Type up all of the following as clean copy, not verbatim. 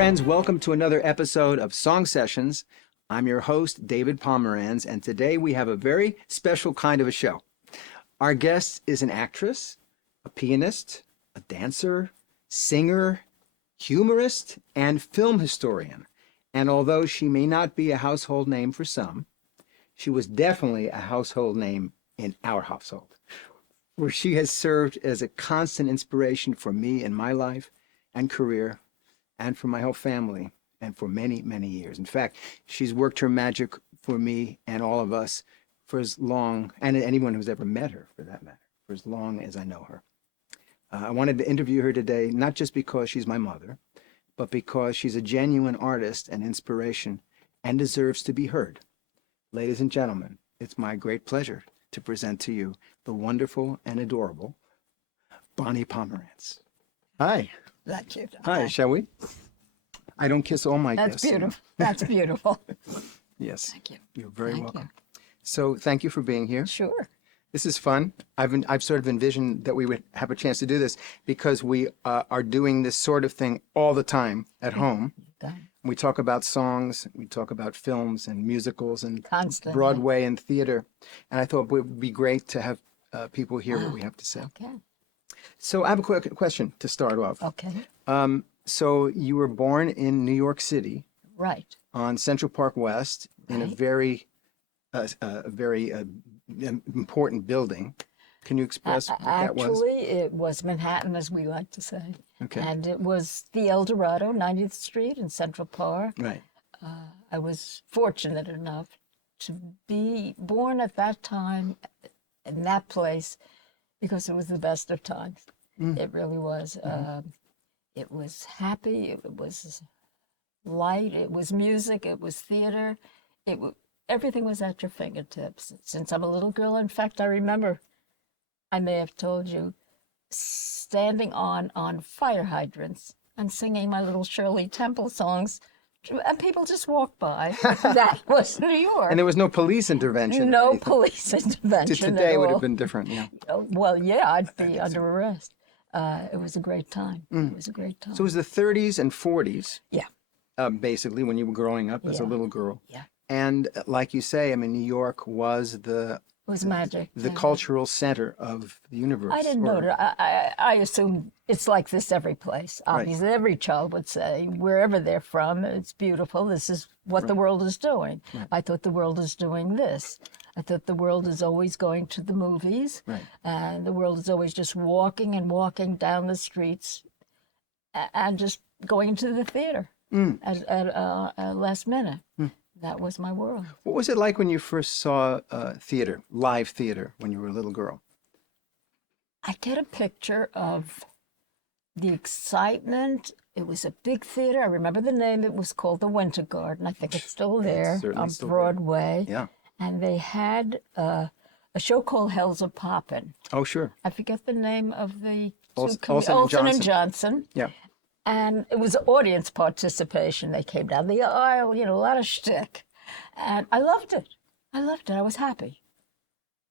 friends. Welcome to another episode of Song Sessions. I'm your host, David Pomeranz, and today we have a very special kind of a show. Our guest is an actress, a pianist, a dancer, singer, humorist, and film historian. And although she may not be a household name for some, she was definitely a household name in our household, where she has served as a constant inspiration for me in my life and career, and for my whole family, and for many, many years. In fact, she's worked her magic for me and all of us for as long, and anyone who's ever met her, for that matter, for as long as I know her. I wanted to interview her today, not just because she's my mother, but because she's a genuine artist and inspiration and deserves to be heard. Ladies and gentlemen, it's my great pleasure to present to you the wonderful and adorable Bonnie Pomeranz. Hi. That's you. Hi, shall we? I don't kiss all my guests. That's beautiful. That's beautiful. Yes. Thank you. You're very Thank welcome. you. So thank you for being here. Sure. This is fun. I've sort of envisioned that we would have a chance to do this because we are doing this sort of thing all the time at home. We talk about songs, we talk about films and musicals and Constantly. Broadway and theater. And I thought it would be great to have people hear what we have to say. Okay. So I have a quick question to start off. Okay. So you were born in New York City Right. on Central Park West in a Right. very important building. Can you express what that was? Actually, it was Manhattan, as we like to say. Okay. And it was the El Dorado, 90th Street in Central Park. Right. I was fortunate enough to be born at that time in that place because it was the best of times. It really was. It was happy. It was light. It was music. It was theater. Everything was at your fingertips. Since I'm a little girl, in fact, I remember, I may have told you, standing on fire hydrants and singing my little Shirley Temple songs, and people just walked by. That was New York. And there was no police intervention. or No anything. police intervention Today at would all. have been different. Yeah. Well, yeah, I'd be under arrest. It was a great time. It was a great time. So it was the 30s and 40s, Yeah, basically, when you were growing up as a Yeah. little girl. yeah. And like you say, I mean, New York was It was magic. the yeah. cultural center of the universe. I didn't know that. I assume it's like this every place. Obviously, every child would say, wherever they're from, it's beautiful. This is what the world is doing. I thought the world is doing this. I thought the world is always going to the movies. Right. And the world is always just walking and walking down the streets and just going to the theater at last minute. That was my world. What was it like when you first saw theater, live theater, when you were a little girl? I get a picture of the excitement. It was a big theater. I remember the name. It was called the Winter Garden. I think it's still there certainly on still there. Broadway. Yeah. And they had a show called Hell's a Poppin'. Oh, sure. I forget the name of the Olsen and Johnson. Yeah. And it was audience participation. They came down the aisle, a lot of shtick. And I loved it. I was happy.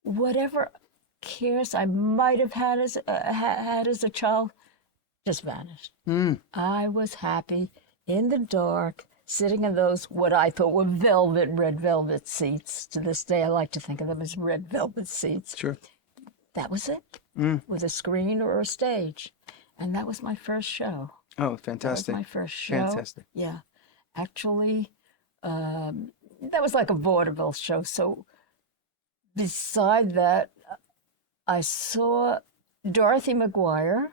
Whatever cares I might have had as a child just vanished. I was happy in the dark, sitting in those, what I thought were red velvet seats. To this day, I like to think of them as red velvet seats. Sure. That was it, with a screen or a stage. And that was my first show. Oh, That was fantastic. my first show. Fantastic. Yeah. Actually, that was like a vaudeville show. So beside that, I saw Dorothy McGuire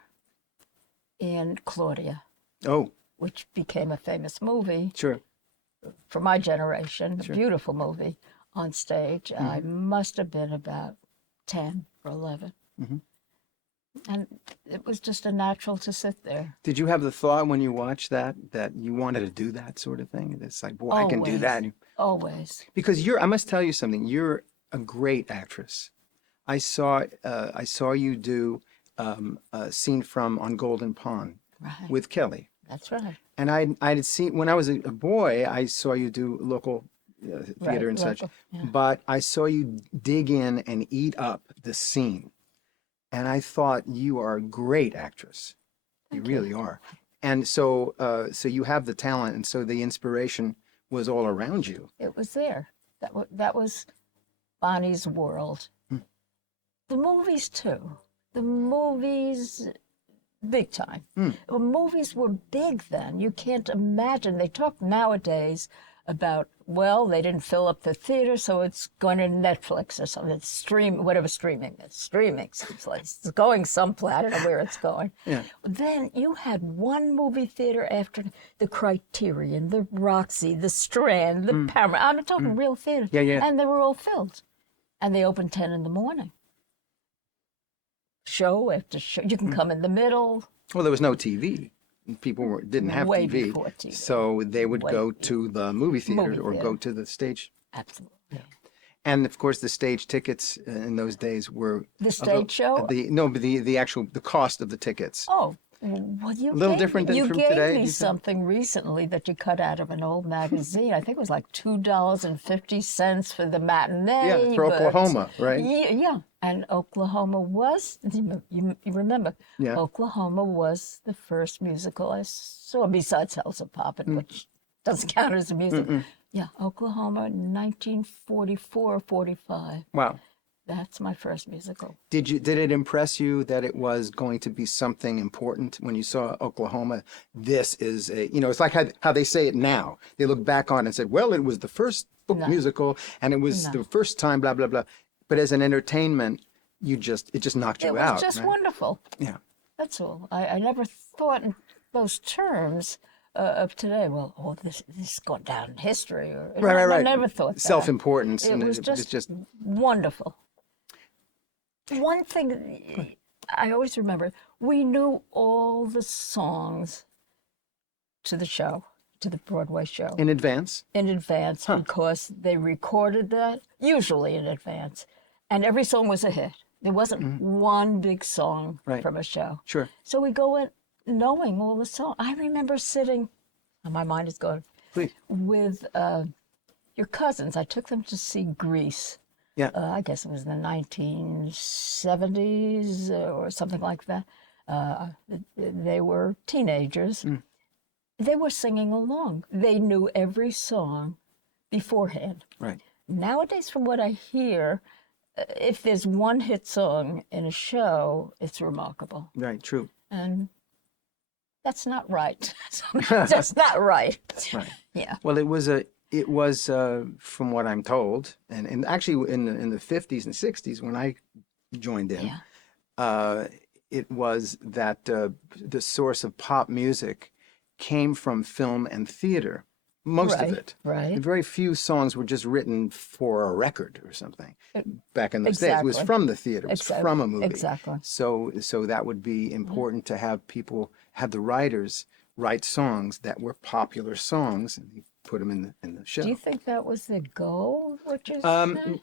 in Claudia, Oh, which became a famous movie sure. for my generation, a beautiful movie on stage. I must have been about 10 or 11. And it was just a natural to sit there. Did you have the thought when you watched that you wanted to do that sort of thing? It's like, boy, I can do that. Always. Because I must tell you something. You're a great actress. I saw you do a scene from On Golden Pond Right. with Kelly. That's right. And I'd seen, when I was a boy, I saw you do local theater and such. local, yeah. But I saw you dig in and eat up the scene. And I thought, you are a great actress. You really are. And so you have the talent, and so the inspiration was all around you. It was there. That was Bonnie's world. The movies too. The movies, big time. Well, movies were big then. You can't imagine. They talk nowadays about, well, they didn't fill up the theater, so it's going to Netflix or something. It's whatever streaming is. Streaming seems like it's going someplace. I don't know where it's going. Yeah. Then you had one movie theater after the Criterion, the Roxy, the Strand, the Paramount. I'm talking real theaters. Yeah, yeah. And they were all filled. And they opened 10 in the morning. Show after show. You can come in the middle. Well, there was no TV. People didn't have Way TV. before TV. So they would go to the movie theater or go to the stage. Absolutely. And of course, the stage tickets in those days were The stage show? The cost of the tickets. Oh, well, you A little gave different me, than you from gave today, do me you think? something recently that you cut out of an old magazine. I think it was like $2.50 for the matinee. Yeah, for but- Oklahoma, right? Yeah, and Oklahoma was, you remember, Yeah. Oklahoma was the first musical I saw, besides House of Poppin', which doesn't count as a musical. Yeah, Oklahoma, 1944, 45. Wow. That's my first musical. Did it impress you that it was going to be something important when you saw Oklahoma? This is it's like how they say it now. They look back on it and said, well, it was the first book musical and it was the first time, blah, blah, blah. But as an entertainment, it just knocked you out. It was just right? wonderful. Yeah. That's all. I never thought in those terms of today. Well, this is going down in history. Right. I never thought that. Self-importance. It and was it's just wonderful. One thing I always remember, we knew all the songs to the show, to the Broadway show. in advance. In advance because they recorded that, usually in advance. And every song was a hit. There wasn't one big song from a show. Sure. So we go in knowing all the songs. I remember sitting, my mind is going, Please. with your cousins. I took them to see Grease. Yeah. I guess it was in the 1970s or something like that. They were teenagers. They were singing along. They knew every song beforehand. Right. Nowadays, from what I hear, if there's one hit song in a show, it's remarkable. Right. True. And that's not right. That's not right. Right. Yeah. Well, it was from what I'm told, and actually in the 50s and 60s when I joined in, it was that the source of pop music came from film and theater, most of it. Right. And very few songs were just written for a record or something. Back in those days, it was from the theater, it was from a movie. Exactly. So that would be important to have the writers write songs that were popular songs and put them in the show. Do you think that was the goal?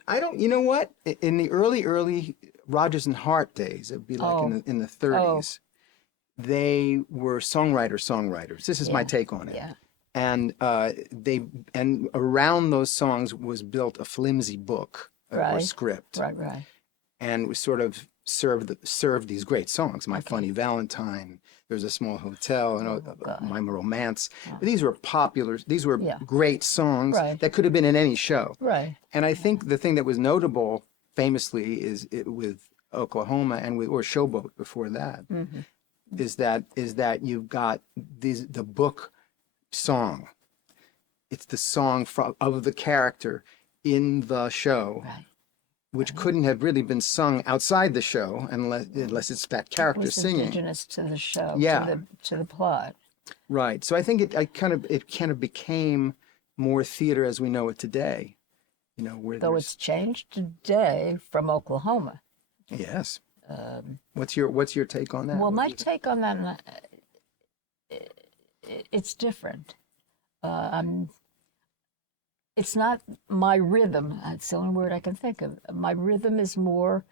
I don't. You know what? In the early Rodgers and Hart days, it'd be like in the 30s. They were songwriters. This is my take on it. Yeah. And around those songs was built a flimsy book or script. Right. And we sort of served these great songs. My Funny Valentine, There's a Small Hotel, My Romance. These were popular. These were great songs that could have been in any show. Right. And I think the thing that was notable, famously, is with Oklahoma and or Showboat before that, is that you've got the book song. It's the song of the character in the show. Right. Which couldn't have really been sung outside the show unless it's that character singing. Indigenous to the show, to the plot. Right. So I think it kind of became more theater as we know it today. Though it's changed today from Oklahoma. Yes. What's your take on that? Well, my take on that, it's different. It's not my rhythm. That's the only word I can think of. My rhythm is more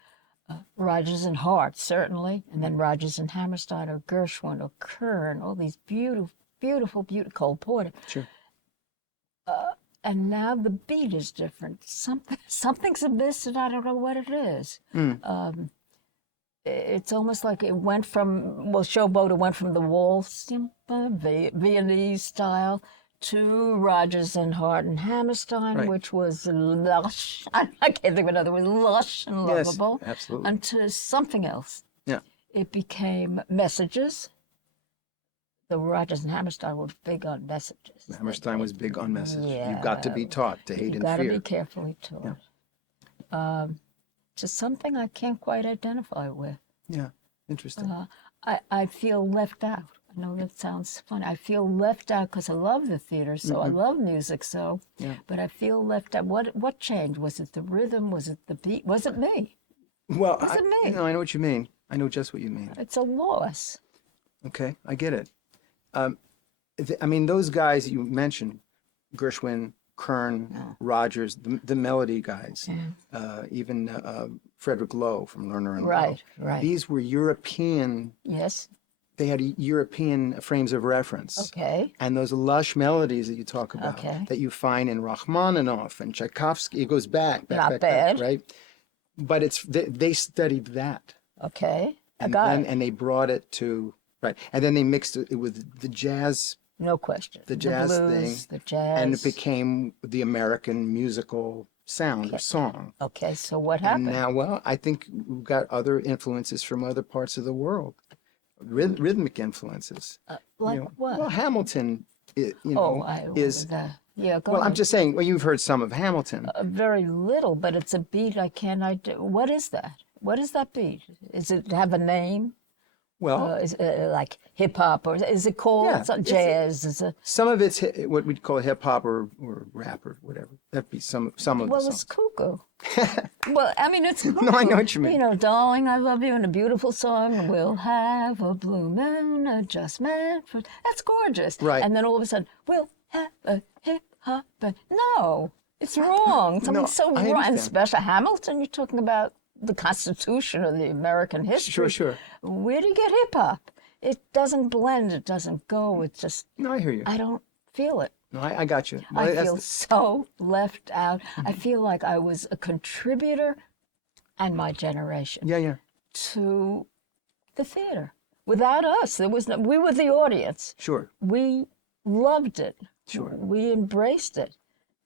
Rodgers and Hart, certainly, and then Rodgers and Hammerstein or Gershwin or Kern, all these beautiful Cole Porter. Sure. And now the beat is different. Something's amiss, and I don't know what it is. it's almost like it went from, well, Showboat, it went from the waltz, Viennese style, to Rodgers and Hart and Hammerstein, Right. which was lush. I can't think of another word, lush and Yes, lovable. absolutely. Until something else. Yeah. It became messages. The Rodgers and Hammerstein were big on messages. Hammerstein was big on message. Yeah. You've got to be taught to hate You and got to fear. be carefully taught. To something I can't quite identify with. Yeah, interesting. I feel left out. I know that sounds funny. I feel left out because I love the theater, so I love music, so. Yeah. But I feel left out. What changed? Was it the rhythm? Was it the beat? Was it me? Well, Was it me? I know what you mean. I know just what you mean. It's a loss. Okay, I get it. I mean, those guys you mentioned, Gershwin, Kern, Rogers, the melody guys, even Frederick Lowe from Lerner and Lowe. Right, right. These were European. Yes. They had European frames of reference. Okay. And those lush melodies that you talk about, Okay. that you find in Rachmaninoff and Tchaikovsky, it goes back, Not bad. right? But they studied that. Okay. I And got then, it. and they brought it to, right. And then they mixed it with the jazz, No question. the jazz blues, thing, the jazz. and it became the American musical sound or song. Okay, so what And happened? now, well, I think we've got other influences from other parts of the world, rhythmic influences. Like You know, what? Well, Hamilton, is. Yeah, go Well, I'm ahead. just saying. Well, you've heard some of Hamilton. Very little, but it's a beat I cannot do. What is that? What is that beat? Is it have a name? Well, Is it like hip hop, or is it called Yeah, jazz? Is it? some of it's what we'd call hip hop or rap or whatever. That'd be some of the Well, songs. it's cuckoo. Well, I mean, it's cuckoo. No, I know what you mean. You know, darling, I love you, and a beautiful song. We'll have a blue moon adjustment. That's gorgeous. Right. And then all of a sudden, we'll have a hip hop. No, it's wrong. Something's so I wrong. And understand. especially Hamilton, you're talking about the Constitution of the American history. Sure. Where do you get hip hop? It doesn't blend. It doesn't go. It just, No, I hear you. I don't feel it. No, I got you. I Well, feel so left out. I feel like I was a contributor, and my generation, yeah. to the theater. Without us, there was no, we were the audience. Sure. We loved it. Sure. We embraced it.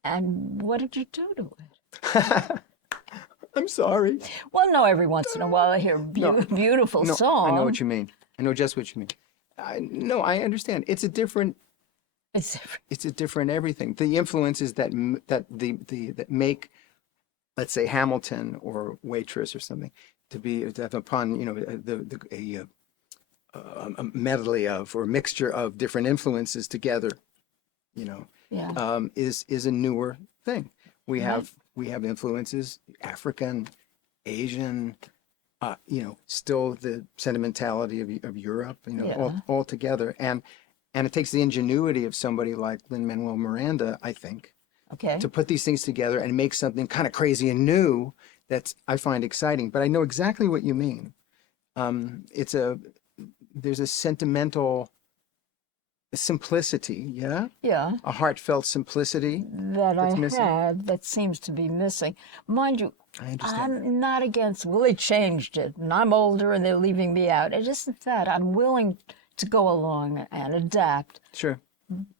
And what did you do to it? I'm sorry. Well, no, every once in a while I hear a beautiful No, song. I know what you mean. I know just what you mean. I understand. It's a different everything. The influences that make, let's say, Hamilton or Waitress or something to have upon a medley of or mixture of different influences together, Yeah. is a newer thing. We have influences, African, Asian, still the sentimentality of Europe, all together, and it takes the ingenuity of somebody like Lin-Manuel Miranda, I think, Okay. to put these things together and make something kind of crazy and new that I find exciting. But I know exactly what you mean. There's a sentimental simplicity, yeah? Yeah. A heartfelt simplicity. That I That's missing. had that seems to be missing. Mind you, I understand. I'm not against, well, they changed it, and I'm older and they're leaving me out. It isn't that. I'm willing to go along and adapt, Sure.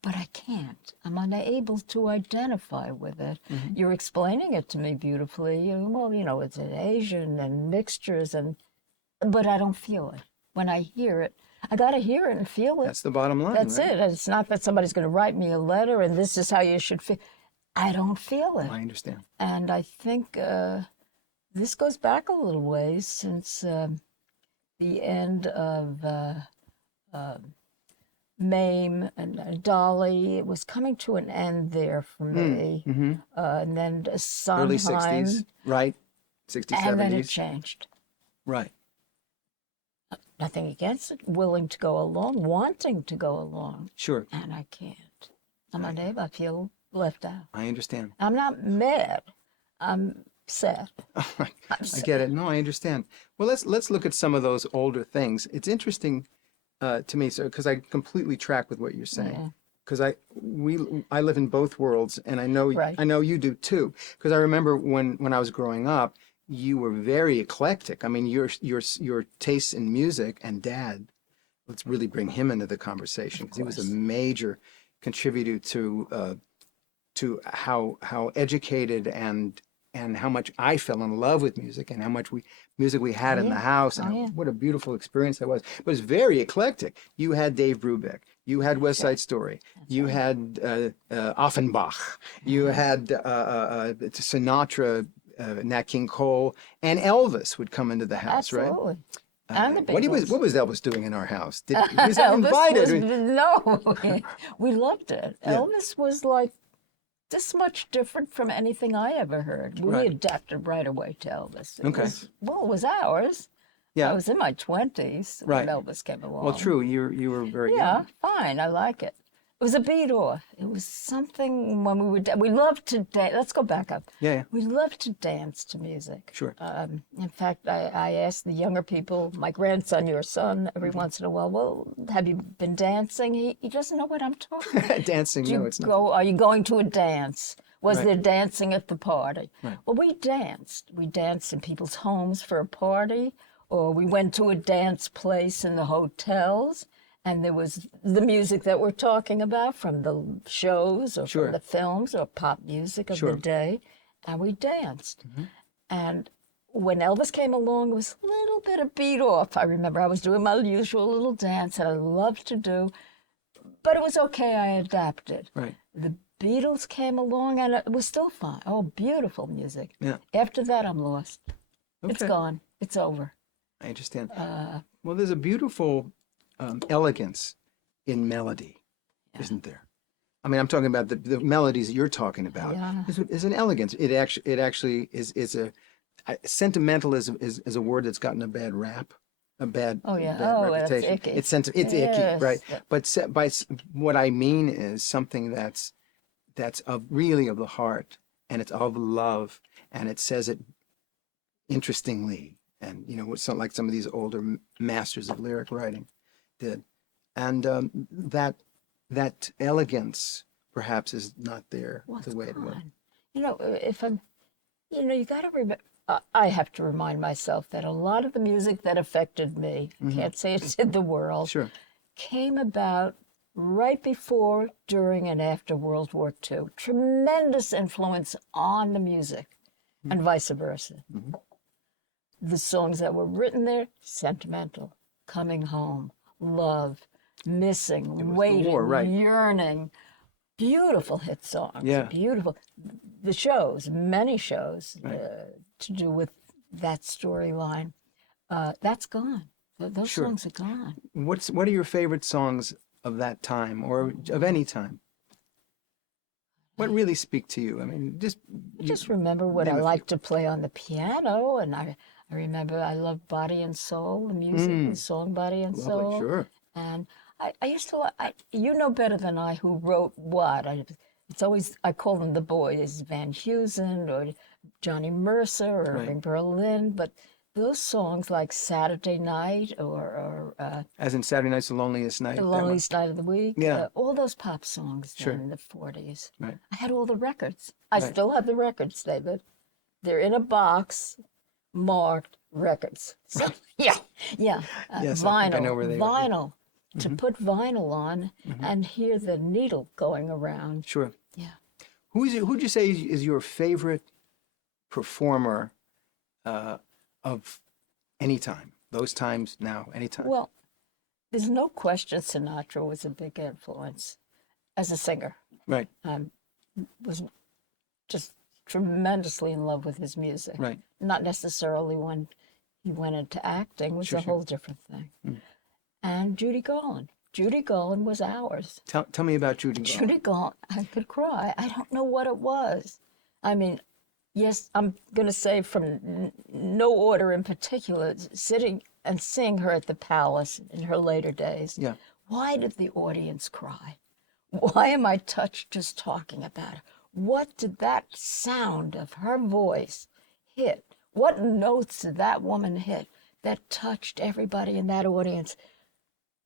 but I can't. I'm unable to identify with it. Mm-hmm. You're explaining it to me beautifully. Well, it's an Asian and mixtures, but I don't feel it. When I hear it, I got to hear it and feel it. That's the bottom line. That's right? it. It's not that somebody's going to write me a letter and this is how you should feel. I don't feel it. I understand. And I think this goes back a little ways since the end of Mame and Dolly. It was coming to an end there for me. Mm-hmm. And then Sondheim. Early 60s, right? 60s, And then it 70s. changed. Right. Nothing against it. Willing to go along, wanting to go along. Sure. And I can't. I'm unable. I feel left out. I understand. I'm not mad. I'm sad. I get it. No, I understand. Well, let's look at some of those older things. It's interesting to me, because I completely track with what you're saying. Yeah. Because I live in both worlds, and I know Right. you do too. Because I remember when I was growing up, you were very eclectic. I mean, your tastes in music, and Dad, let's really bring him into the conversation, because he was a major contributor to how educated and how much I fell in love with music, and how much music we had in the house, and what a beautiful experience that was. But it was very eclectic. You had Dave Brubeck, you had West Side Story, you had Offenbach, you had Sinatra, Nat King Cole, and Elvis would come into the house, Absolutely. right? And the Beatles. What was Elvis doing in our house? He was not invited. No, we loved it. Yeah. Elvis was like this much different from anything I ever heard. We adapted right away to Elvis. It was ours. Yeah. I was in my 20s when Elvis came along. Well, true. You were very young. Yeah, fine. I like it. It was a beat off. It was something when we loved to dance. Let's go back up. Yeah. We loved to dance to music. Sure. In fact, I asked the younger people, my grandson, your son, every once in a while, well, have you been dancing? He doesn't know what I'm talking about. Dancing, no, it's not. Are you going to a dance? Was there dancing at the party? Right. Well, we danced. We danced in people's homes for a party, or we went to a dance place in the hotels. And there was the music that we're talking about from the shows or from the films or pop music of the day. And we danced. And when Elvis came along, it was a little bit of beat off. I remember I was doing my usual little dance that I loved to do. But it was okay. I adapted. Right. The Beatles came along and it was still fun. Oh, beautiful music. Yeah. After that, I'm lost. Okay. It's gone. It's over. I understand. Well, there's a beautiful elegance in melody, isn't there? I mean, I'm talking about the melodies that you're talking about. Yeah. There's an elegance. It actually is sentimental is a word that's gotten a bad rap, bad reputation. It's icky. It's icky, right? But what I mean is something that's really of the heart, and it's of love, and it says it interestingly, and it's not like some of these older masters of lyric writing did, and that elegance perhaps is not there the way it was. If I'm, you got to remember. I have to remind myself that a lot of the music that affected me, can't say it did the world, came about right before, during, and after World War II. Tremendous influence on the music, and vice versa. The songs that were written there, sentimental, coming home, love, missing, waiting, yearning. Beautiful hit songs. Yeah. Beautiful. The shows, many shows, to do with that storyline. That's gone. Those songs are gone. What are your favorite songs of that time, or of any time? What really speak to you? I mean, just remember what I like to play on the piano, and I remember I love Body and Soul, the music, the song Body and Soul. Lovely, sure. And I used to, you know better than I who wrote what. It's always, I call them the boys, Van Heusen or Johnny Mercer or Irving Berlin, but those songs like Saturday Night or as in Saturday Night's the Loneliest Night. The Loneliest Night of the Week. Yeah. All those pop songs in the 40s. Right. I had all the records. I still have the records, David. They're in a box marked records. So, yes, vinyl. I know where they are. Vinyl. To put vinyl on and hear the needle going around. Sure. Yeah. Who'd you say is your favorite performer of any time? Those times, now, any time? Well, there's no question Sinatra was a big influence as a singer. Right. Was just tremendously in love with his music. Right. Not necessarily when he went into acting, was a whole different thing. And Judy Garland. Judy Garland was ours. Tell me about Judy Garland. Judy Garland, I could cry. I don't know what it was. I mean, yes, I'm going to say from no order in particular, sitting and seeing her at the Palace in her later days. Yeah. Why did the audience cry? Why am I touched just talking about her? What did that sound of her voice hit? What notes did that woman hit that touched everybody in that audience?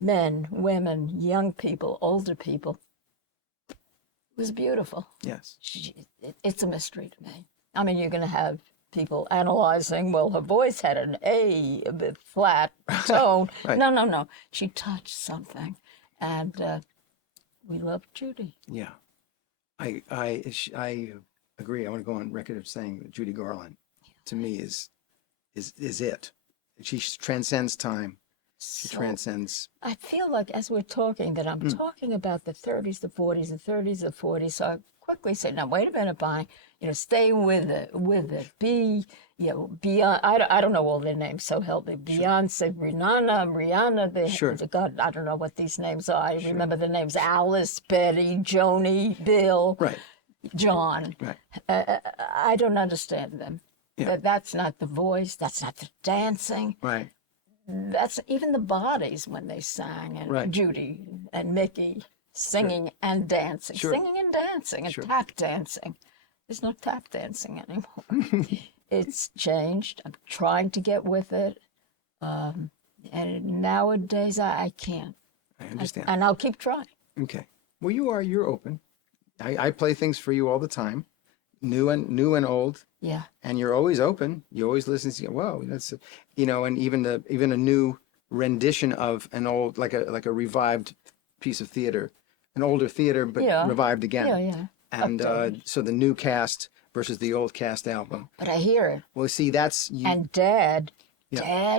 Men, women, young people, older people. It was beautiful. Yes. It's a mystery to me. I mean, you're going to have people analyzing, well, her voice had an A, a bit flat tone. Right. No. She touched something. And we loved Judy. Yeah. I agree. I want to go on record of saying that Judy Garland, to me, is it. She transcends time. She transcends. I feel like as we're talking that I'm talking about the 30s, the 40s, the 30s, the 40s. So I quickly say, now wait a minute, stay with it. Be, beyond. I don't know all their names, so help me. Beyonce, Rihanna. Sure. God, I don't know what these names are. I remember the names: Alice, Betty, Joni, Bill, Right. John. Right. I don't understand them. Yeah. That's not the voice. That's not the dancing. Right. That's even the bodies when they sang, and Right. Judy and Mickey singing and dancing, Sure. singing and dancing, and Sure. tap dancing. There's no tap dancing anymore. It's changed. I'm trying to get with it, and nowadays I can't. I understand. And I'll keep trying. Okay. Well, you're open. I play things for you all the time, new and old. Yeah. And you're always open. You always listen to, whoa, that's, and even a new rendition of an old, like a revived piece of theater, an older theater, but revived again. Yeah. And so the new cast versus the old cast album. But I hear it. Well, see, that's you. And Dad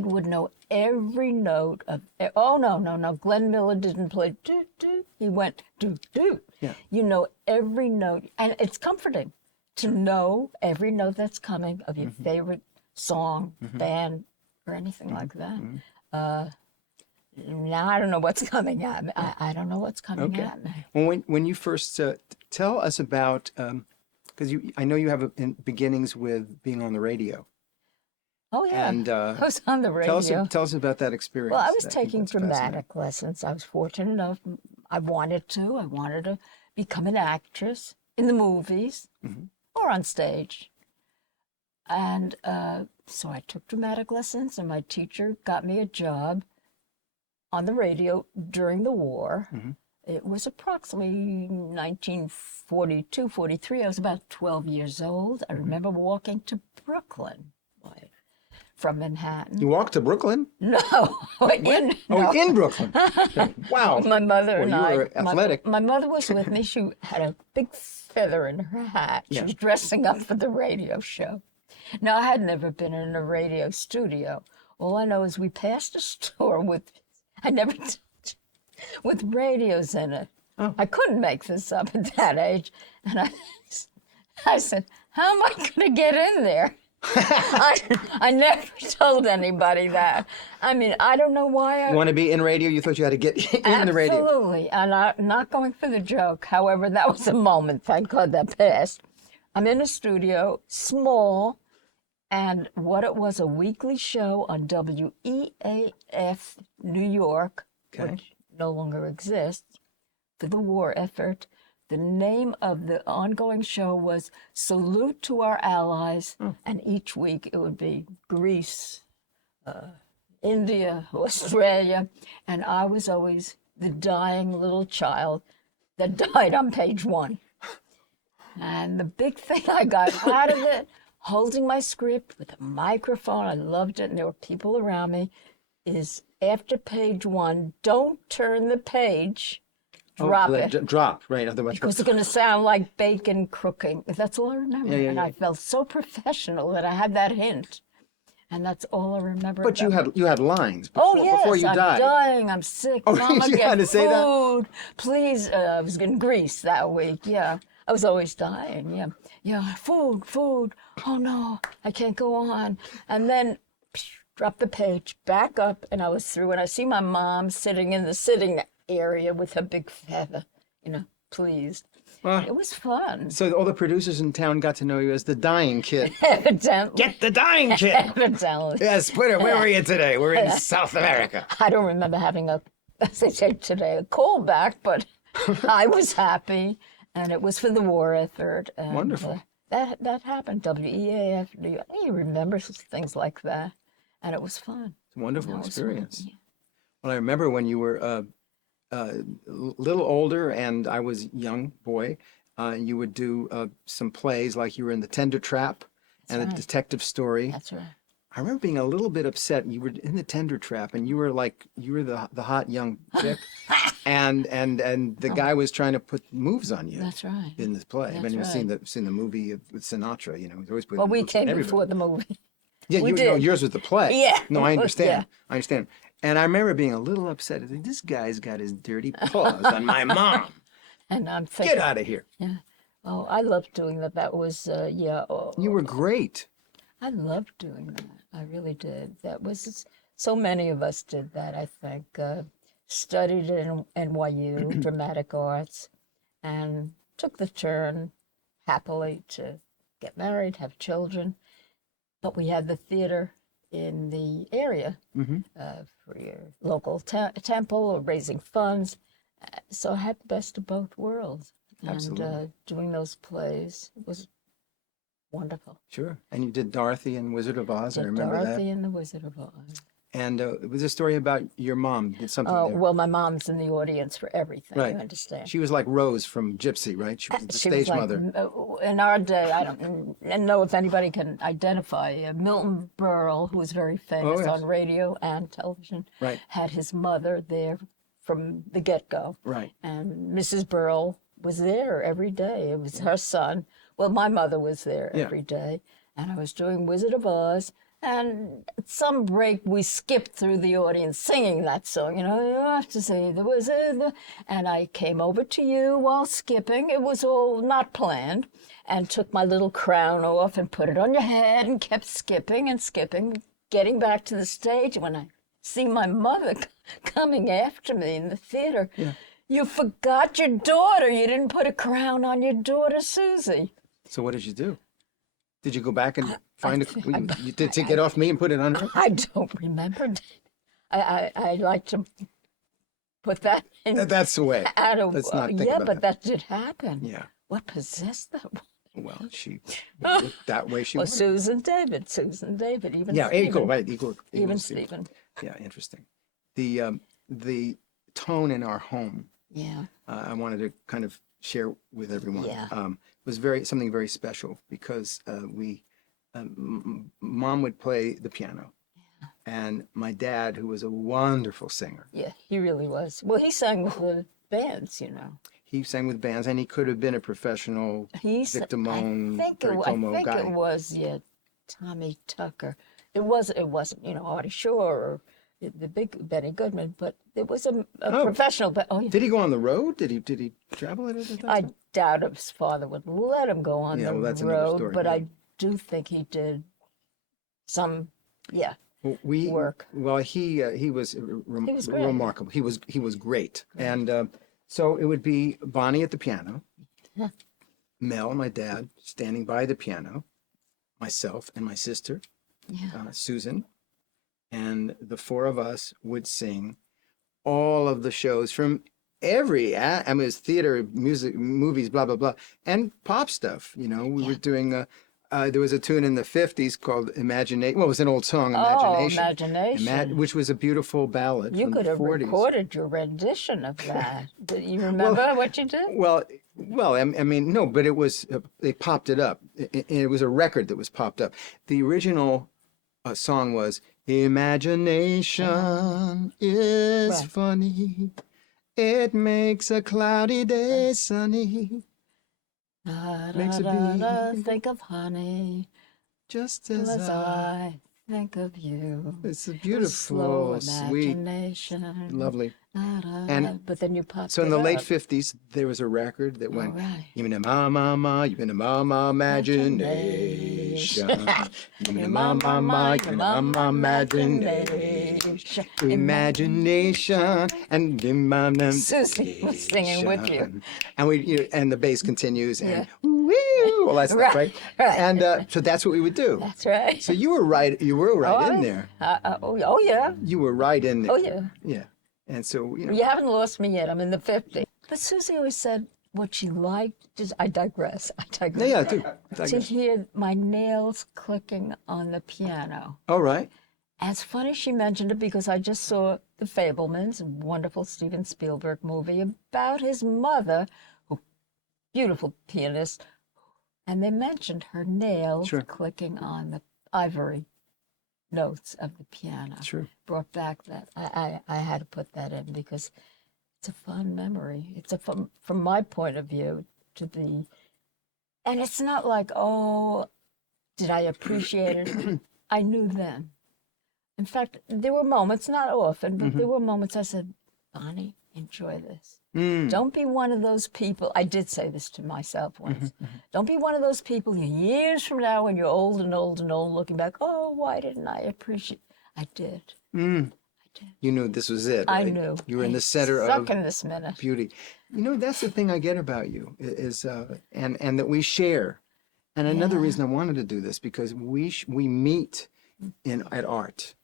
would know every note of. Oh no! Glenn Miller didn't play doot doot. He went doot doot. Yeah. You know every note, and it's comforting to know every note that's coming of your favorite song, band, or anything like that. Now I don't know what's coming at me. I don't know what's coming at me. Well, when you first tell us about, because I know you have beginnings with being on the radio. Oh yeah, and I was on the radio. Tell us about that experience. Well, I was I think taking that's fascinating. dramatic lessons. I was fortunate enough. I wanted to become an actress in the movies or on stage. And so I took dramatic lessons, and my teacher got me a job on the radio during the war. It was approximately 1942, 43. I was about 12 years old. I remember walking to Brooklyn from Manhattan. You walked to Brooklyn? No. In Brooklyn. Wow. My mother and you I. were athletic. My mother was with me. She had a big feather in her hat. She was dressing up for the radio show. Now, I had never been in a radio studio. All I know is we passed a store with radios in it. Oh. I couldn't make this up at that age. And I said, how am I going to get in there? I never told anybody that. I mean, I don't know why. You want to be in radio? You thought you had to get in the radio. Absolutely. And I'm not going for the joke. However, that was a moment. Thank God that passed. I'm in a studio, small, and what it was, a weekly show on WEAF New York, which no longer exists, for the war effort. The name of the ongoing show was Salute to Our Allies, and each week it would be Greece, India, Australia, and I was always the dying little child that died on page 1. And the big thing I got out of it, holding my script with a microphone, I loved it, and there were people around me, is after page 1, don't turn the page. Drop it. Drop, right. Otherwise, because it's going to sound like bacon cooking. That's all I remember. And I felt so professional that I had that hint. And that's all I remember. But you had lines before you died. I'm dying. I'm sick. Oh, Mama, you get had to say that? food. Please. I was in Greece that week. Yeah. I was always dying. Yeah. Yeah. Food. Oh, no. I can't go on. And then drop the page, back up, and I was through. And I see my mom sitting in the sitting area with her big feather, pleased. Well, it was fun. So all the producers in town got to know you as the dying kid. Evidently. Get the dying kid. Evidently. Yes, where were you today? We're in South America. I don't remember having as they say today, a callback, but I was happy, and it was for the war effort. And, wonderful. That happened. WEAF. You remember things like that, and it was fun. It's a wonderful experience. Well, I remember when you were a little older and I was a young boy, you would do some plays, like you were in The Tender Trap and right. a detective story. That's right. I remember being a little bit upset. You were in the tender trap, and you were the hot young chick, and the guy was trying to put moves on you. That's right. In this play. I That's mean, you've right. seen the movie with Sinatra. You know, he's always putting Well, we moves on came everybody. before the movie. Yeah, we no, did. yours was the play. Yeah. No, I understand. Yeah. I understand. And I remember being a little upset. I think this guy's got his dirty paws on my mom. And I'm thinking, Get out of here. yeah. Oh, I loved doing that. That was, yeah. Oh, You were great. I loved doing that. I really did. That was, so many of us did that, I think. Studied in NYU, dramatic arts, and took the turn happily to get married, have children. But we had the theater in the area for your local temple or raising funds. So I had the best of both worlds. Absolutely. And doing those plays was wonderful. Sure. And you did Dorothy and Wizard of Oz. I remember Dorothy that. and the Wizard of Oz. And it was a story about your mom did something there. Well, my mom's in the audience for everything, Right. you understand? She was like Rose from Gypsy, right? She was the She stage was like, mother. in our day, I don't know if anybody can identify, Milton Berle, who was very famous yes. on radio and television, Right. had his mother there from the get-go. Right. And Mrs. Berle was there every day. It was her son. Well, my mother was there every day. And I was doing Wizard of Oz. And at some break, we skipped through the audience singing that song. You know, you have to say the wizard. And I came over to you while skipping. It was all not planned. And took my little crown off and put it on your head and kept skipping and skipping, getting back to the stage. When I see my mother coming after me in the theater, you forgot your daughter. You didn't put a crown on your daughter, Susie. So what did you do? Did you go back and find you did take it off me and put it on her? I don't remember. I like to put that in. That's the way. Out of, Let's not think yeah, about but that did happen. Yeah. What possessed that one? Well, she that way she Well, was. Susan David, even Yeah, Stephen. equal, right? Equal. Even Stephen. Stephen. Yeah, interesting. The tone in our home. Yeah. I wanted to kind of share with everyone. Yeah. Was something very special because Mom would play the piano, and my dad, who was a wonderful singer, Yeah, he really was. Well, he sang with the bands, you know. he sang with bands, and he could have been a professional dictamone, I think guy. it was, Tommy Tucker. It wasn't, Artie Shore or the big Benny Goodman, but it was a professional. But Did he go on the road? Did he travel at that I time? doubt if his father would let him go on the that's another road, story, but yeah. I do think he did some, Well, work. Well, he was was great. remarkable. He was great, and so it would be Bonnie at the piano, Mel, my dad, standing by the piano, myself and my sister, Susan, and the four of us would sing all of the shows from every. I mean, it was theater, music, movies, blah blah blah, and pop stuff. We were doing. There was a tune in the 50s called Imagination. Well, it was an old song, Imagination. Oh, Imagination. Which was a beautiful ballad You from could the have 40s. recorded your rendition of that. Do you remember what you did? Well, I mean, no, but it was, they popped it up. It was a record that was popped up. The original song was, Imagination is funny. It makes a cloudy day sunny. Makes it be Think of honey, just as as I think of you. It's a Slow beautiful, sweet, imagination. lovely. And but then you popped So in it the late up. 50s, there was a record that went, right. You've been a ma, you've been a ma, imagination. You've been a ma, you've been a ma, imagination. Imagination. And Susie was singing with you. And and the bass continues and woo, all that stuff, right? Right. And so that's what we would do. That's right. So you were right in there. Oh yeah. You were right in there. Oh yeah. Yeah. And so, You haven't lost me yet. I'm in the 50s. But Susie always said what she liked. I digress. Yeah, too. To hear my nails clicking on the piano. All right. And it's funny she mentioned it because I just saw The Fabelmans, a wonderful Steven Spielberg movie about his mother, who beautiful pianist, and they mentioned her nails Sure. clicking on the ivory notes of the piano. Sure. Brought back that. I had to put that in because it's a fun memory. It's from my point of view to be, and it's not like, oh, did I appreciate it? I knew then. In fact, there were moments, not often, but there were moments I said, Bonnie, enjoy this. Don't be one of those people. I did say this to myself once. Don't be one of those people years from now when you're old and old and old looking back, oh, why didn't I appreciate? I did. I did. You knew this was it, I right? knew. You were in the center Stuck of in this minute. beauty. You know, that's the thing I get about you is, and that we share. And another reason I wanted to do this, because we meet at art.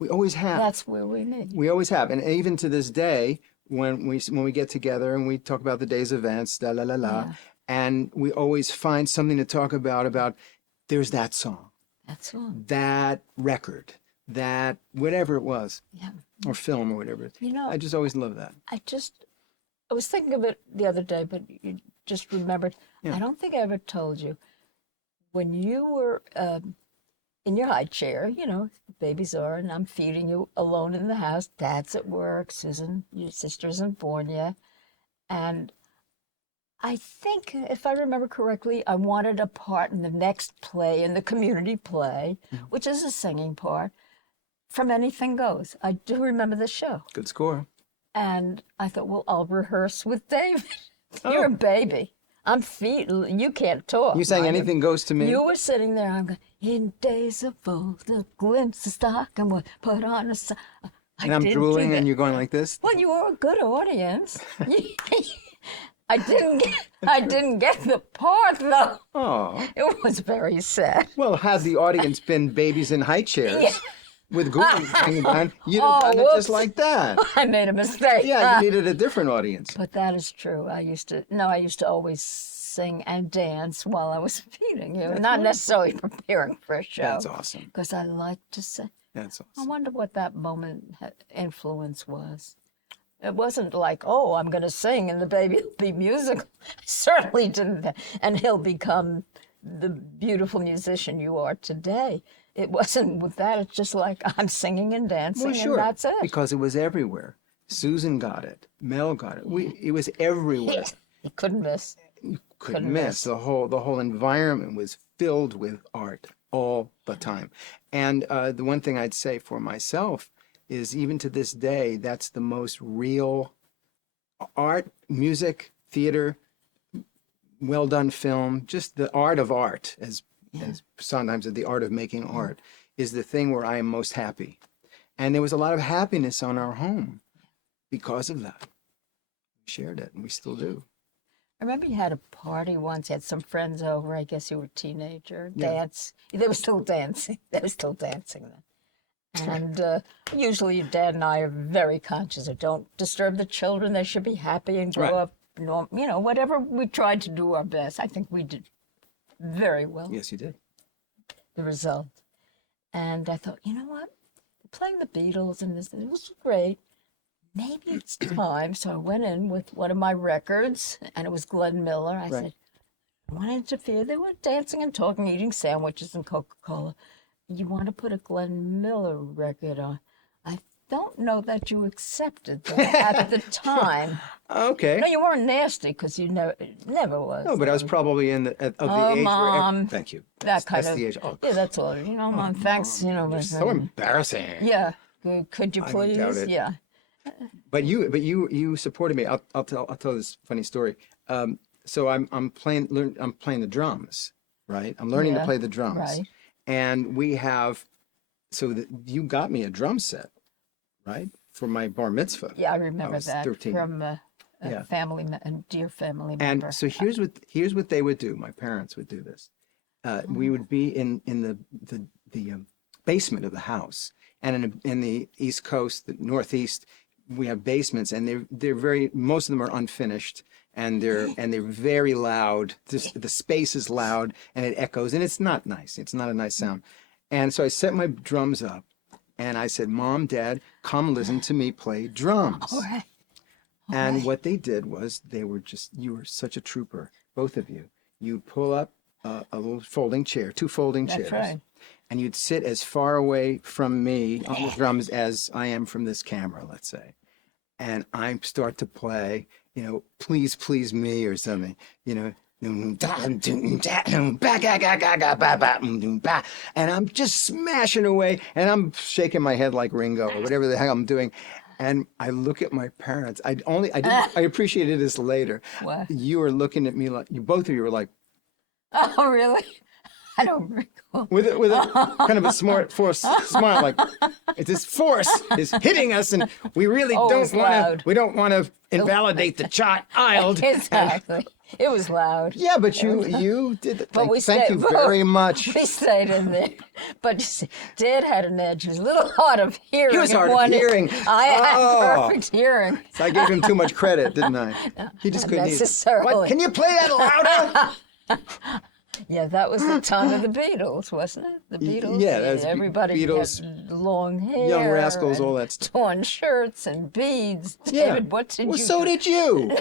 We always have. That's where we meet. We always have. And even to this day, when we get together and we talk about the day's events, Yeah. and we always find something to talk about there's that song, That's all. that record, that whatever it was, Yeah. or film or whatever. You know, I just always love that. I was thinking of it the other day, but you just remembered. Yeah. I don't think I ever told you. When you were in your high chair, you know, babies are, and I'm feeding you alone in the house. Dad's at work. Susan, your sister, isn't born yet. And I think, if I remember correctly, I wanted a part in the next play, in the community play, which is a singing part, from Anything Goes. I do remember the show. Good score. And I thought, well, I'll rehearse with David. You're a baby. I'm you can't talk. You sang mind you. Anything Goes to Me? You were sitting there. I'm going, in days of old, a glimpse of stock and would put on a song. And I'm drooling and you're going like this? Well, you were a good audience. I didn't get the part, though. Oh. It was very sad. Well, had the audience been babies in high chairs Yeah. with Google hanging down, you'd have Oh, done it whoops. just like that. I made a mistake. Yeah, you needed a different audience. But that is true. I used to always sing and dance while I was feeding you, not necessarily preparing for a show. That's awesome. Because I like to sing. That's I awesome. wonder what that moment influence was. It wasn't like, oh, I'm going to sing and the baby will be musical. Certainly didn't. And he'll become the beautiful musician you are today. It wasn't with that. It's just like I'm singing and dancing, Well, sure, and that's it. because it was everywhere. Susan got it. Mel got it. It was everywhere. He couldn't miss. Couldn't miss. The whole environment was filled with art all the time. And the one thing I'd say for myself is, even to this day, that's the most real art, music, theater, well done film, just the art of art, as sometimes the art of making art, is the thing where I am most happy. And there was a lot of happiness on our home because of that. We shared it, and we still do. I remember you had a party once. You had some friends over. I guess you were a teenager. Yeah. Dance. They were still dancing. They were still dancing then. And usually your dad and I are very conscious of don't disturb the children. They should be happy and grow Right. up. You know, whatever we tried to do our best. I think we did very well. Yes, you did. The result. And I thought, you know what? Playing the Beatles and this, it was great. Maybe it's time. So I went in with one of my records, and it was Glenn Miller. I said, I want to interfere. They were dancing and talking, eating sandwiches and Coca-Cola. You want to put a Glenn Miller record on? I don't know that you accepted that at the time. Okay. No, you weren't nasty, because you never was. No, but I was probably of the age where... Mom. Thank you. That kind That's of... the age. Oh, Yeah, that's all. You know, Mom, thanks. You know, you're but, so embarrassing. yeah. Could you I don't doubt please? it. Yeah. But you supported me. I'll tell this funny story. So I'm playing the drums, right? I'm learning to Yeah, play the drums, right. and we have. You got me a drum set, right, for my bar mitzvah. Yeah, I remember was that 13. from a Yeah. a dear family member. And so here's what they would do. My parents would do this. We would be in the basement of the house, and in the East Coast, the Northeast, we have basements, and they're most of them are unfinished, and they're very loud. The space is loud, and it echoes, and it's not nice. It's not a nice sound. And so I set my drums up, and I said, "Mom, Dad, come listen to me play drums." All right. And what they did was you were such a trooper, both of you. you'd pull up a little folding chair, two folding That's chairs, right. and you'd sit as far away from me on the drums as I am from this camera, let's say. And I start to play, Please Please Me or something, and I'm just smashing away, and I'm shaking my head like Ringo or whatever the hell I'm doing. And I look at my parents. I appreciated this later. What? You were looking at me like, both of you were like, Oh, really? I don't recall. with a kind of a forced smile, like this force is hitting us, and we really don't want to invalidate the child. Exactly. It was loud. Yeah, but you did. But thank you very much. We stayed in there. But you see, Dad had an edge. He was a little hard of hearing. He was hard of hearing. I had perfect hearing. So I gave him too much credit, didn't I? He just couldn't. Necessarily. What? Can you play that louder? Yeah, that was the time of the Beatles, wasn't it? The Beatles. Yeah, that was everybody Beatles, had long hair, Young Rascals, all that stuff. torn shirts and beads. Yeah. David, what did you? So did you.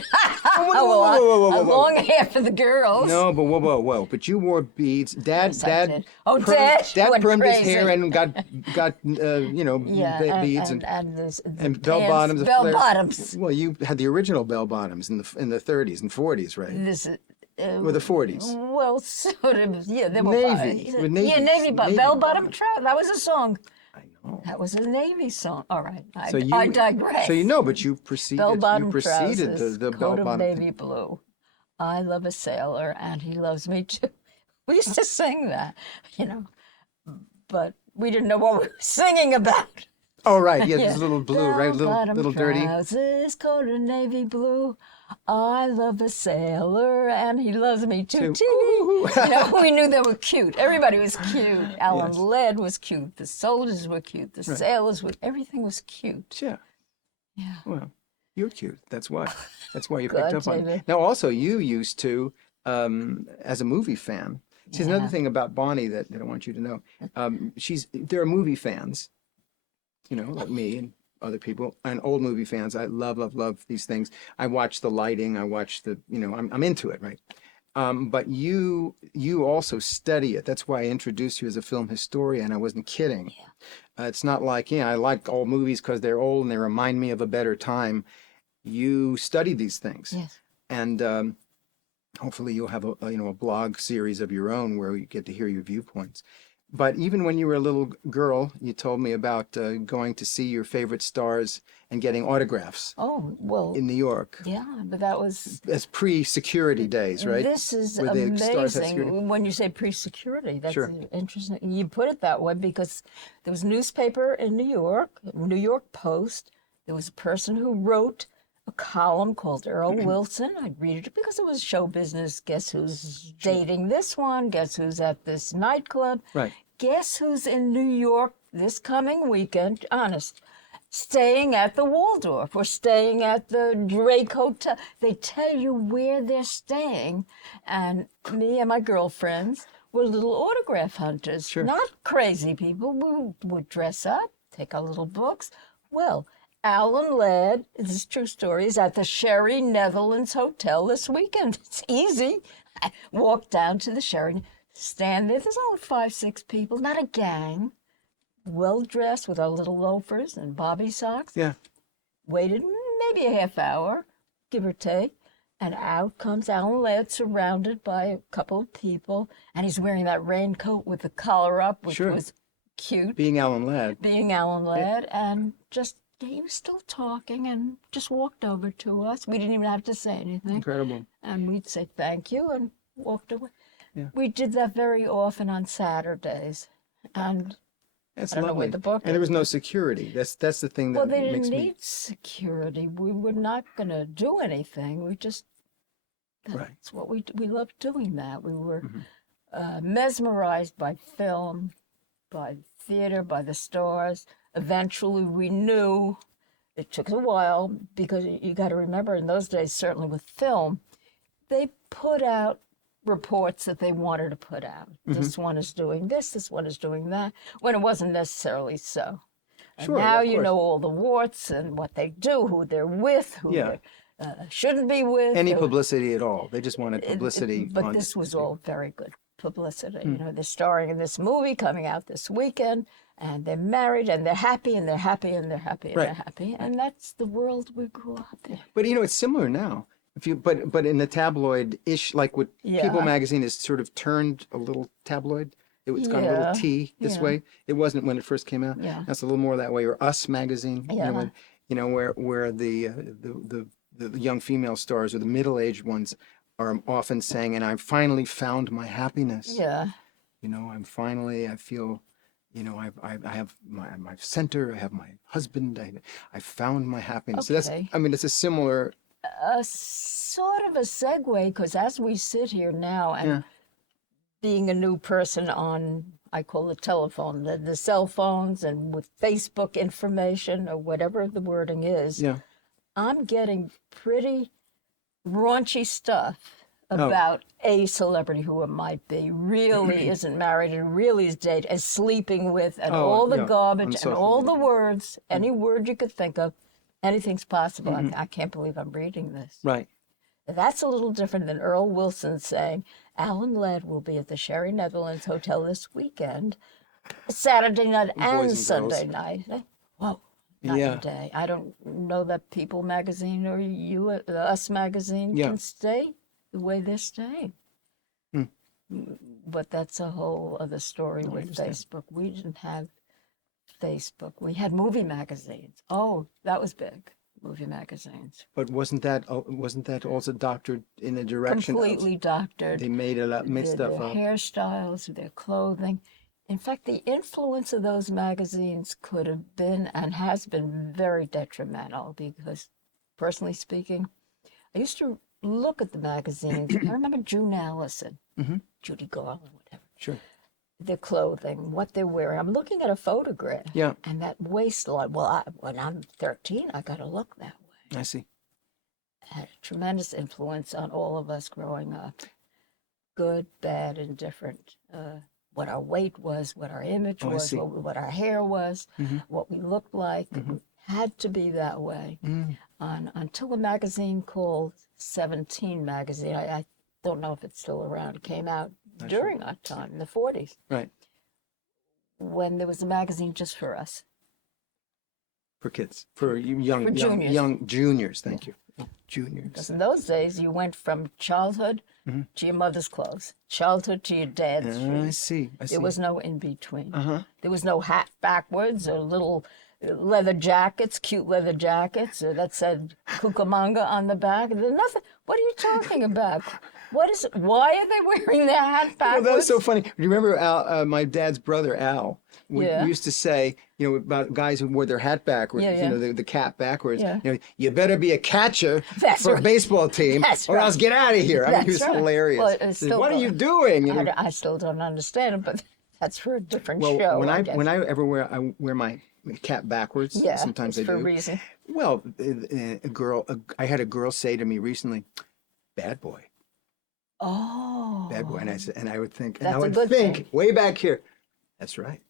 Whoa, long hair for the girls. No, but whoa! But you wore beads. Dad Dad Dad went permed his crazy. hair and got beads and bell bottoms. Bell bottoms. Well, you had the original bell bottoms in the 30s and 40s, right? Or the 40s. Well, sort of. Yeah, they were Navy. With Navy. Yeah, Navy bell bottom trout. That was a song. I know. That was a Navy song. All right, I I digress. So but you preceded. Bell-bottom you preceded trousers, the coat bell of bottom. navy blue. I love a sailor, and he loves me too. We used to sing that, but we didn't know what we were singing about. Oh right, yeah, this little blue, right, little dirty. Trousers, coat of navy blue. I love a sailor, and he loves me too. We knew they were cute. Everybody was cute. Alan Ladd was cute. The soldiers were cute. The sailors were. Everything was cute. Yeah. Yeah. Well, you're cute. That's why. That's why you Good, picked up on it. David. Now, also, you used to, as a movie fan. See, there's another thing about Bonnie that I want you to know. There are movie fans, like me and other people, and old movie fans. I love these things. I watch the lighting. I watch I'm into it, right? But you also study it. That's why I introduced you as a film historian. I wasn't kidding. Yeah. It's not like, I like old movies because they're old and they remind me of a better time. You study these things. Yes. And hopefully you'll have a blog series of your own where you get to hear your viewpoints. But even when you were a little girl, you told me about going to see your favorite stars and getting autographs. Oh, well. In New York. Yeah, but that was. As pre-security days, right? This is Where the stars had amazing. security. When you say pre-security, that's Sure. interesting. You put it that way because there was a newspaper in New York, New York Post. There was a person who wrote a column called Earl Wilson. I'd read it because it was show business. Guess who's dating this one? Guess who's at this nightclub? Right. Guess who's in New York this coming weekend? Honest. Staying at the Waldorf or staying at the Drake Hotel. They tell you where they're staying. And me and my girlfriends were little autograph hunters. Sure. Not crazy people. We would dress up, take our little books. Well, Alan Ladd, this is a true story, is at the Sherry Netherlands Hotel this weekend. It's easy. I walk down to the Sherry, stand there. There's only 5, 6 people, not a gang. Well dressed with our little loafers and bobby socks. Yeah. Waited maybe a half hour, give or take. And out comes Alan Ladd, surrounded by a couple of people. And he's wearing that raincoat with the collar up, which Sure. was cute. Being Alan Ladd. And just he was still talking and just walked over to us. We didn't even have to say anything. Incredible. And we'd say thank you and walked away. Yeah. We did that very often on Saturdays. And That's I don't know lovely. where the book And there is. was no security. That's the thing that Well, they makes didn't me. need security. We were not going to do anything. We just, that's what we loved doing that. We were mesmerized by film, by theater, by the stars. Eventually, we knew it took a while because you got to remember in those days, certainly with film, they put out reports that they wanted to put out. This one is doing this one is doing that, when it wasn't necessarily so. And Sure, now of you course. know all the warts and what they do, who they're with, who Yeah. they're shouldn't be with. Any publicity at all. They just wanted publicity. But this was all very good publicity. You know, they're starring in this movie coming out this weekend, and they're married, and they're happy, and they're happy, and they're happy, and Right. they're happy. And that's the world we grew up in. But you know, it's similar now. If you but in the tabloid-ish, like what People Yeah. magazine is sort of turned a little tabloid. It's got a little Yeah. T this Yeah. way. It wasn't when it first came out. Yeah. That's a little more that way. Or Us magazine. Yeah. Where the young female stars or the middle-aged ones are often saying, "And I finally found my happiness." Yeah. You know, I feel, you know, I have my center, I have my husband, I found my happiness. So that's, Okay. I mean, it's a similar, A sort of a segue, because as we sit here now and Yeah. being a new person on, I call it telephone, the cell phones and with Facebook information or whatever the wording is, yeah, I'm getting pretty raunchy stuff Oh. about a celebrity who it might be, really isn't married and really is dating and sleeping with and Oh, all the yeah, on garbage and social all the media. words, any word you could think of, anything's possible. I can't believe I'm reading this. right. That's a little different than Earl Wilson saying, Alan Ladd will be at the Sherry Netherlands Hotel this weekend, Saturday night and and Sunday girls. night. Whoa, night Yeah. and day. I don't know that People magazine or Us magazine Yeah. can stay the way they're staying. Hmm. But that's a whole other story with understand. Facebook. We didn't have Facebook. We had movie magazines. Oh, that was big. Movie magazines. But wasn't that also doctored in a direction Completely doctored. they made it up, made their stuff up? hairstyles, their clothing. In fact, the influence of those magazines could have been and has been very detrimental because, personally speaking, I used to look at the magazines. I remember June Allison, Judy Garland, whatever. Sure. Their clothing, what they're wearing. I'm looking at a photograph. Yeah, And that waistline. Well, when I'm 13, I got to look that way. I see. Had a tremendous influence on all of us growing up. Good, bad, and different. What our weight was, what our image Oh, I was, see. what our hair was, what we looked like. It had to be that way. Until a magazine called 17 magazine, I don't know if it's still around, it came out during our time, in the 40s, Right. when there was a magazine just for us. For kids, for young juniors. Thank you, juniors. Because in those days, you went from childhood to your mother's clothes, childhood to your dad's I shoes. see. I see. There was no in between. Uh-huh. There was no hat backwards or little leather jackets, cute leather jackets that said Cucamonga on the back. There's nothing. What are you talking about? Why are they wearing their hat Well, backwards? that's so funny. Do you remember Al, my dad's brother, Al? We Yeah. used to say, you know, about guys who wore their hat backwards, Yeah, you yeah. know, the cap backwards. Yeah. You know, you better be a catcher That's for a right. baseball team, That's or else right. get out of here. I mean, he was That's right. hilarious. Well, it's He said, still what are going. you doing? You know, I still don't understand it, but that's for a different well, show. when I guess. wear my cap backwards. yeah, Sometimes it's I for do. a reason. Well, I had a girl say to me recently, "Bad boy, Oh, bad boy," and I said, and I would think, That's a and I would good think thing. way back here, that's right.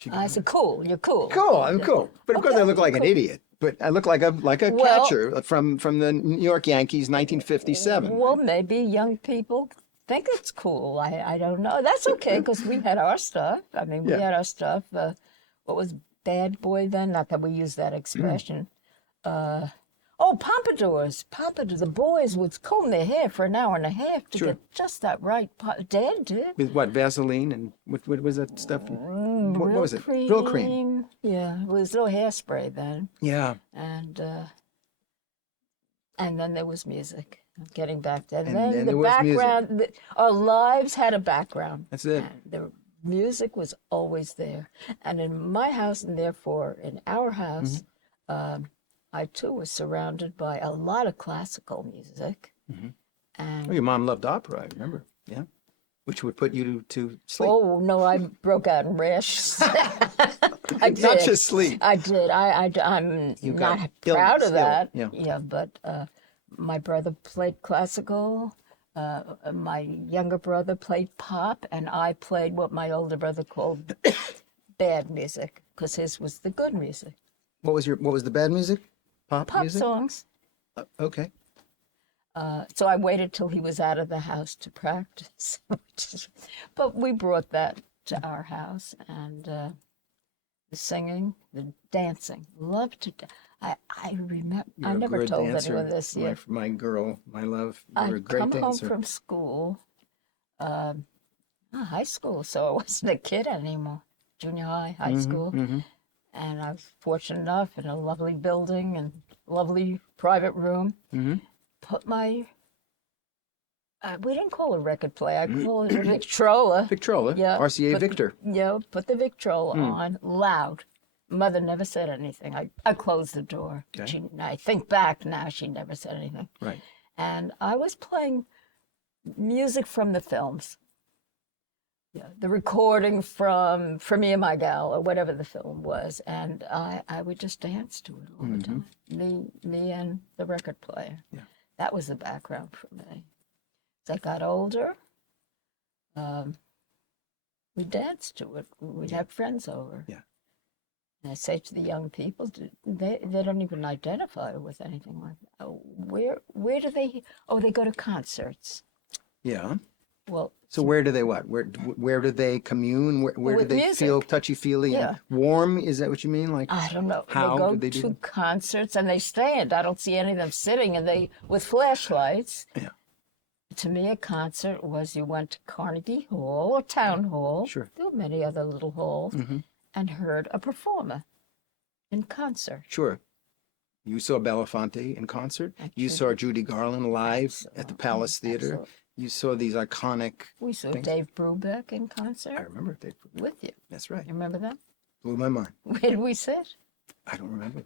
She I said, cool. You're cool. Cool, I'm cool. But of course, I Okay, look like an idiot. But I look like a Well- catcher from the New York Yankees, 1957. Well, maybe young people think it's cool. I don't know. That's okay because we had our stuff. I mean, we Yeah. had our stuff. What was bad boy then? Not that we use that expression. Pompadours. Pompadours. The boys would comb their hair for an hour and a half to Sure. get just that right. Dad did. With what, Vaseline and what was that stuff? What was it? Cream. Brill cream. Yeah, it was no hairspray then. Yeah. And then there was music. Getting back to that. And then then the there was music. background, our lives had a background. That's it. And the music was always there. And in my house, and therefore in our house, Mm-hmm. I too was surrounded by a lot of classical music. Oh, And your mom loved opera, I remember. Yeah. Which would put you to sleep. oh no, I broke out in rashes. I did. Not just sleep. I did. I'm got not proud illness, of that. yeah. But my brother played classical. My younger brother played pop, and I played what my older brother called bad music, because his was the good music. What was the bad music? Pop Pop music? songs. Okay. So I waited till he was out of the house to practice. But we brought that to our house, and the singing, the dancing. Loved to I remember, You're I a never good told dancer, anyone this yet. my girl, my love. You're a I'd great come home dancer. from school, high school, so I wasn't a kid anymore. Junior high school. And I was fortunate enough in a lovely building and lovely private room. Put my, we didn't call it a record player, I call it a Victrola. Victrola, Yeah, RCA Victor. Yeah, put the Victrola on, loud. Mother never said anything. I closed the door. Okay. I think back now, she never said anything. Right. And I was playing music from the films. Yeah, the recording from For Me and My Gal, or whatever the film was, and I would just dance to it all the time. Me and the record player. Yeah. That was the background for me. As I got older, we danced to it. We'd have friends over. Yeah. And I say to the young people, they don't even identify with anything like that. Oh, where do they? Oh, they go to concerts. Yeah. Well, So where do they what? Where do they commune? Where do With they music. feel touchy-feely and warm? Is that what you mean? Like I don't know. how they go do they do to that? concerts and they stand. I don't see any of them sitting, and they with flashlights. Yeah. To me, a concert was you went to Carnegie Hall or Town Hall. Sure. There were many other little halls, and heard a performer in concert. Sure. You saw Belafonte in concert. You saw Judy Garland live at the Palace Theater. Absolutely. You saw these iconic. We saw things. Dave Brubeck in concert. I remember they. With you. That's right. You remember that? Blew my mind. Where did we sit? I don't remember.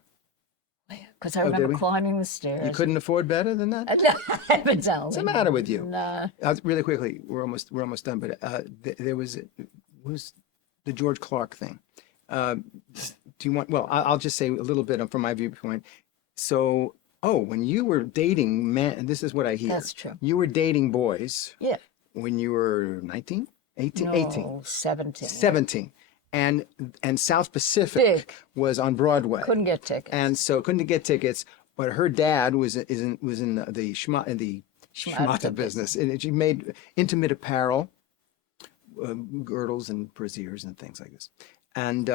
Because I did remember we? climbing the stairs. You couldn't afford better than that? No, evidently. What's the matter with you? Nah. Really quickly, we're almost done. But there was the George Clark thing. Do you want? Well, I'll just say a little bit from my viewpoint. So, when you were dating men, and this is what I hear. That's true. You were dating boys Yeah. when you were 19, 18, No, 18, 17. 17, and South Pacific Big. was on Broadway, Couldn't get tickets. and so couldn't get tickets. But her dad was in the schmata business, and she made intimate apparel, girdles and brassieres and things like this. And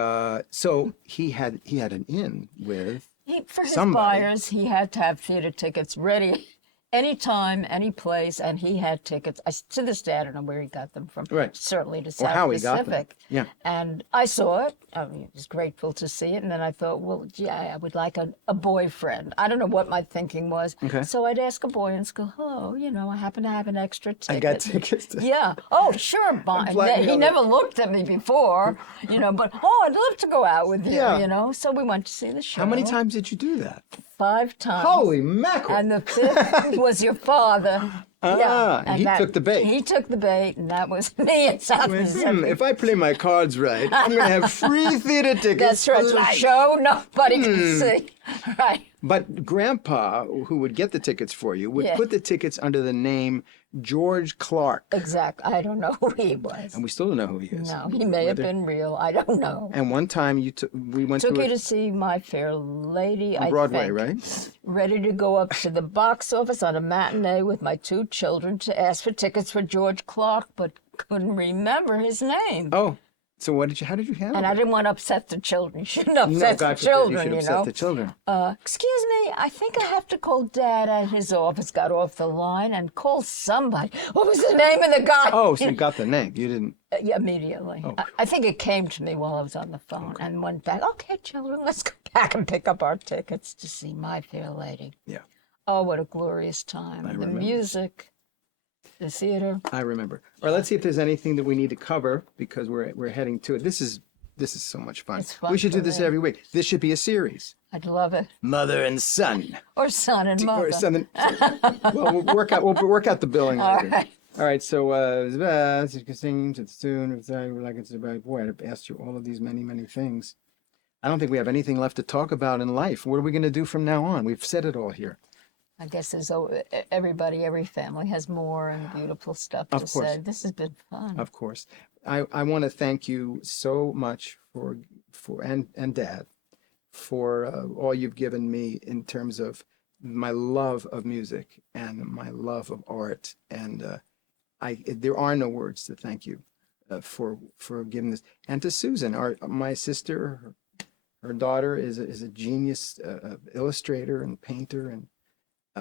so he had an in with For his somebody. buyers, he had to have theater tickets ready anytime, any place, and he had tickets. To this day, I don't know where he got them from. Right. Certainly to Or South how he got them. Pacific. Yeah. And I saw it. I mean, I was grateful to see it. And then I thought, well, gee, I would like a boyfriend. I don't know what my thinking was. Okay. So I'd ask a boy and go, hello, I happen to have an extra ticket. I got tickets. Yeah. Oh, sure, Bon. blackmailed He her. never looked at me before, but, I'd love to go out with you, Yeah. So we went to see the show. How many times did you do that? 5 times. Holy mackerel! And the 5th was your father. And he took the bait. He took the bait, and that was me in South Pacific. If I play my cards right, I'm going to have free theater tickets. That's right. for To a life. show nobody can see. Right. But Grandpa, who would get the tickets for you, would Yeah. put the tickets under the name George Clark. Exactly. I don't know who he was. And we still don't know who he is. No, he may have been real. I don't know. And one time we went Took to you to see My Fair Lady, on I Broadway, think. right? Ready to go up to the box office on a matinee with my 2 children to ask for tickets for George Clark, but couldn't remember his name. Oh, so how did you handle And it? I didn't want to upset the children. You shouldn't No, upset God the forbid children, you should upset the children. Excuse me, I think I have to call Dad at his office. Got off the line and called somebody. What was the name of the guy? Oh, so you got the name. You didn't. Yeah, immediately. Oh. I think it came to me while I was on the phone and went back. Okay, children, let's go back and pick up our tickets to see My Fair Lady. Yeah, Oh, what a glorious time. The remember. music, the theater. I remember. All right, let's see if there's anything that we need to cover because we're heading to it. This is so much fun. It's fun We should for do this me. every week. This should be a series. I'd love it. Mother and son. Or son and mother. Or something. Well, we'll work out the billing later. right. All right. So, you can sing to the tune of like it's about. Boy, I've asked you all of these many things. I don't think we have anything left to talk about in life. What are we going to do from now on? We've said it all here. I guess every family has more and beautiful stuff to Of course. say. This has been fun. Of course. I want to thank you so much and Dad for all you've given me in terms of my love of music and my love of art. And there are no words to thank you for giving this. And to Susan, my sister, her daughter is a genius illustrator and painter, and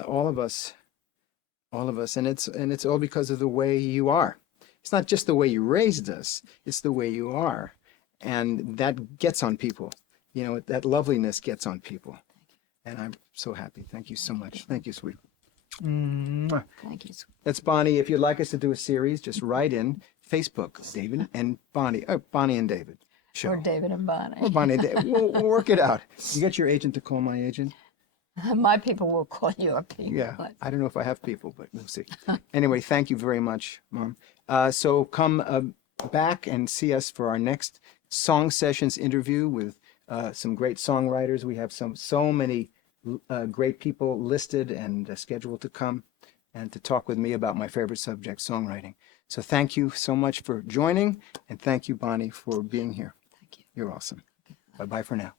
all of us, and it's all because of the way you are. It's not just the way you raised us; it's the way you are, and that gets on people. You know, that loveliness gets on people, and I'm so happy. Thank you so much. Thank you, sweet. Mwah. Thank you. That's Bonnie. If you'd like us to do a series, just write in Facebook, David and Bonnie, Bonnie and David show. Or David and Bonnie. Or Bonnie and David. We'll work it out. You get your agent to call my agent? My people will call your people. Yeah. I don't know if I have people, but we'll see. Anyway, thank you very much, Mom. So come back and see us for our next Song Sessions interview with some great songwriters. We have so many great people listed and scheduled to come and to talk with me about my favorite subject, songwriting. So thank you so much for joining, and thank you, Bonnie, for being here. Thank you. You're awesome. Bye-bye for now.